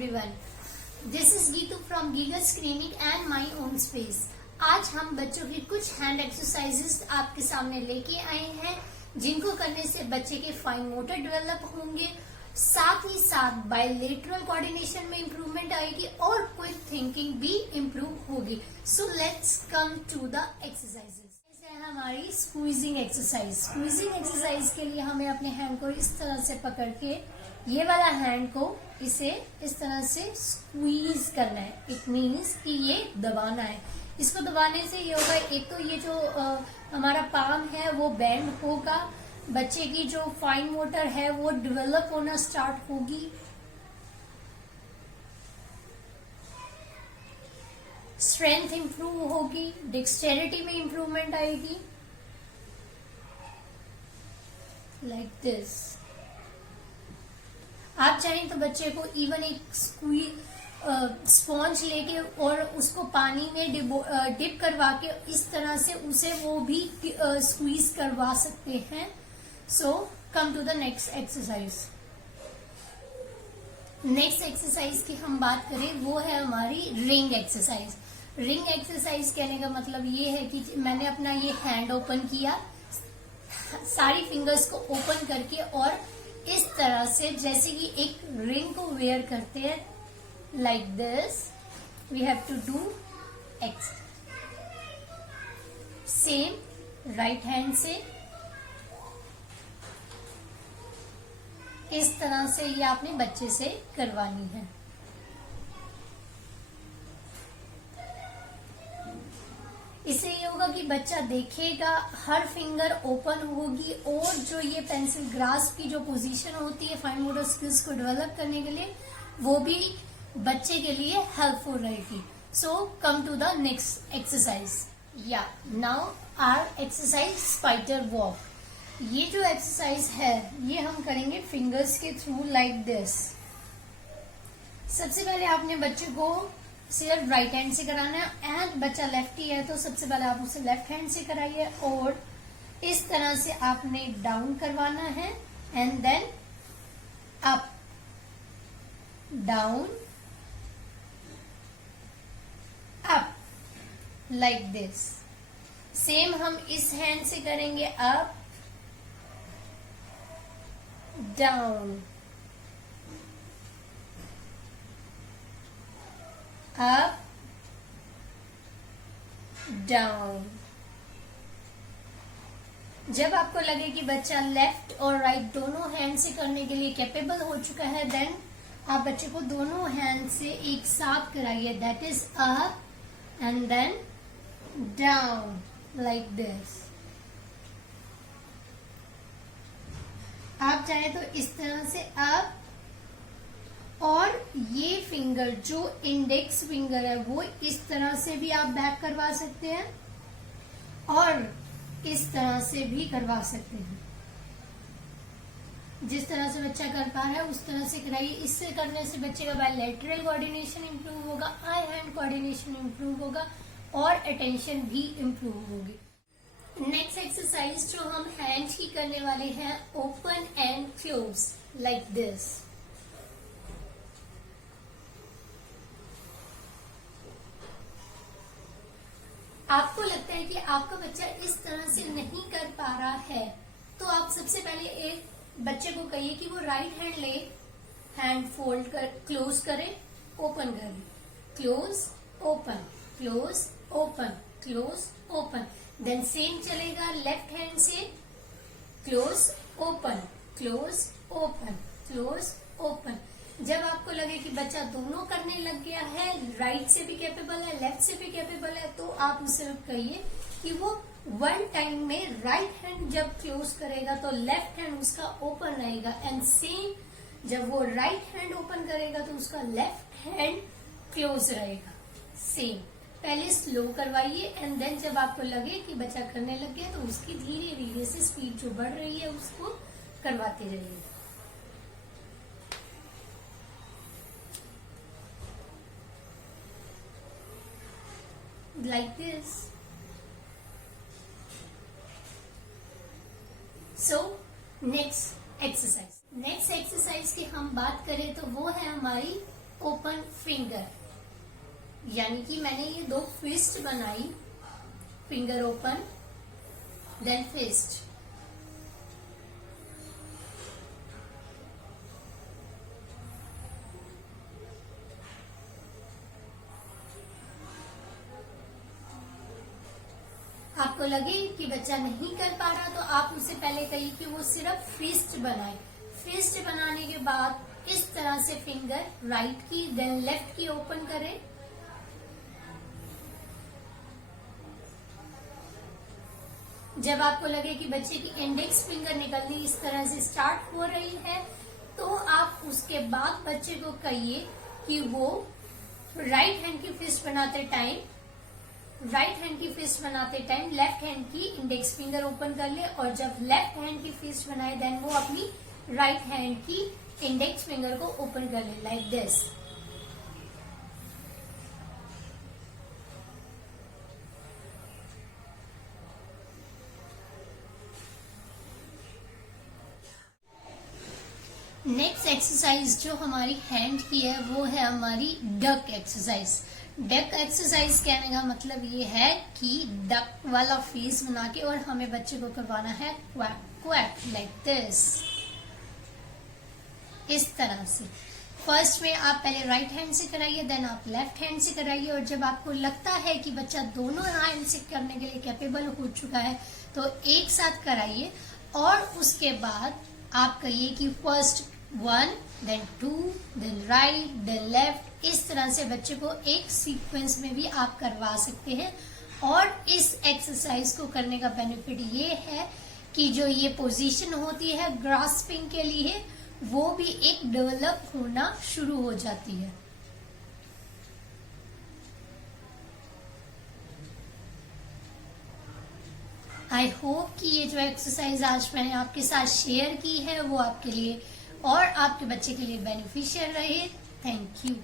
everyone. This is Geetu from Giga Screaming and My Own Space. आज हम बच्चों की कुछ हैंड एक्सरसाइजेस आपके सामने लेके आए हैं जिनको करने से बच्चे के फाइन मोटर डेवलप होंगे, साथ ही साथ बायलैटरल कोऑर्डिनेशन में इम्प्रूवमेंट आएगी और क्विक थिंकिंग भी इम्प्रूव होगी. So let's come to the exercises. हमारी स्क्वीजिंग एक्सरसाइज. स्क्वीजिंग एक्सरसाइज के लिए हमें अपने हैंड को इस तरह से पकड़ के ये वाला हैंड को इसे इस तरह से स्क्वीज करना है. इट मीन्स कि ये दबाना है. इसको दबाने से ये होगा, एक तो ये जो हमारा पाम है वो बेंड होगा, बच्चे की जो फाइन मोटर है वो डेवलप होना स्टार्ट होगी, स्ट्रेंथ इंप्रूव होगी, डेक्सटेरिटी में इंप्रूवमेंट आएगी. Like this. आप चाहें तो बच्चे को इवन एक स्पॉन्ज लेके और उसको पानी में डिप करवा के इस तरह से उसे वो भी स्क्वीज करवा सकते हैं. So come to the next exercise. Next exercise की हम बात करें वो है हमारी रिंग एक्सरसाइज. रिंग एक्सरसाइज कहने का मतलब ये है कि मैंने अपना ये हैंड ओपन किया, सारी फिंगर्स को ओपन करके और इस तरह से जैसे कि एक रिंग को वेयर करते हैं, like this we have to do X. Same right hand से इस तरह से ये आपने बच्चे से करवानी है. इससे ये होगा कि बच्चा देखेगा, हर फिंगर ओपन होगी और जो ये पेंसिल ग्रास्प की जो पोजीशन होती है फाइन मोटर स्किल्स को डेवलप करने के लिए वो भी बच्चे के लिए हेल्पफुल रहेगी. So come to the next exercise. या now our exercise spider walk. ये जो एक्सरसाइज है ये हम करेंगे फिंगर्स के थ्रू, लाइक दिस. सबसे पहले आपने बच्चे को सिर्फ राइट हैंड से कराना है एंड बच्चा लेफ्टी है तो सबसे पहले आप उसे लेफ्ट हैंड से कराइए और इस तरह से आपने डाउन करवाना है and then up, down, up, like this. Same हम इस हैंड से करेंगे, अप, डाउन, अप, डाउन. जब आपको लगे कि बच्चा लेफ्ट और राइट दोनों हैंड से करने के लिए कैपेबल हो चुका है, देन आप बच्चे को दोनों हैंड से एक साथ कराइए, that is up and then down, like this. आप चाहे तो इस तरह से अप और ये फिंगर जो इंडेक्स फिंगर है वो इस तरह से भी आप बैक करवा सकते हैं और इस तरह से भी करवा सकते हैं. जिस तरह से बच्चा कर पा रहा है उस तरह से कराइए. इससे करने से बच्चे का बायलैटरल कोऑर्डिनेशन इंप्रूव होगा, आई हैंड कोऑर्डिनेशन इंप्रूव होगा और अटेंशन भी इंप्रूव होगी. नेक्स्ट एक्सरसाइज जो हम हैंड की करने वाले हैं, open and close, like this. आपको लगता है कि आपका बच्चा इस तरह से नहीं कर पा रहा है तो आप सबसे पहले एक बच्चे को कहिए कि वो राइट हैंड ले, हैंड फोल्ड कर, क्लोज करे, ओपन करे, close open, close open, close open. Then same चलेगा लेफ्ट हैंड से, close open, close open, close open. जब आपको लगे कि बच्चा दोनों करने लग गया है, राइट से भी कैपेबल है, लेफ्ट से भी कैपेबल है, तो आप उसे कहिए कि वो वन टाइम में राइट हैंड जब क्लोज करेगा तो लेफ्ट हैंड उसका ओपन रहेगा एंड सेम जब वो राइट हैंड ओपन करेगा तो उसका लेफ्ट हैंड क्लोज रहेगा. सेम पहले स्लो करवाइए एंड देन जब आपको लगे कि बच्चा करने लग गया तो उसकी धीरे धीरे से स्पीड जो बढ़ रही है उसको करवाते रहिए. Like this. So next exercise की हम बात करें तो वो है हमारी ओपन फिंगर, यानी कि मैंने ये दो फिस्ट बनाई, फिंगर ओपन देन फिस्ट। आपको लगे कि बच्चा नहीं कर पा रहा तो आप उससे पहले कहिए कि वो सिर्फ फिस्ट बनाए। फिस्ट बनाने के बाद इस तरह से फिंगर राइट की देन लेफ्ट की ओपन करें। जब आपको लगे कि बच्चे की इंडेक्स फिंगर निकलनी इस तरह से स्टार्ट हो रही है तो आप उसके बाद बच्चे को कहिए कि वो राइट हैंड की फिस्ट बनाते टाइम लेफ्ट हैंड की इंडेक्स फिंगर ओपन कर ले, और जब लेफ्ट हैंड की फिस्ट बनाए देन वो अपनी राइट हैंड की इंडेक्स फिंगर को ओपन कर ले लाइक दिस। नेक्स्ट एक्सरसाइज जो हमारी हैंड की है वो है हमारी डक एक्सरसाइज। डक एक्सरसाइज कहने का मतलब ये है कि डक वाला फेस बना के और हमें बच्चे को करवाना है क्वैक क्वैक लाइक दिस, इस तरह से। फर्स्ट में आप पहले राइट हैंड से कराइए देन आप लेफ्ट हैंड से कराइए, और जब आपको लगता है कि बच्चा दोनों हैंड से करने के लिए कैपेबल हो चुका है तो एक साथ कराइए, और उसके बाद आप कहिए कि first 1 then 2 then right then left, इस तरह से बच्चे को एक सीक्वेंस में भी आप करवा सकते हैं। और इस एक्सरसाइज को करने का बेनिफिट ये है कि जो ये पोजीशन होती है ग्रास्पिंग के लिए वो भी एक डेवलप होना शुरू हो जाती है। आई होप कि ये जो एक्सरसाइज आज मैंने आपके साथ शेयर की है वो आपके लिए और आपके बच्चे के लिए बेनिफिशियल रहे। Thank you.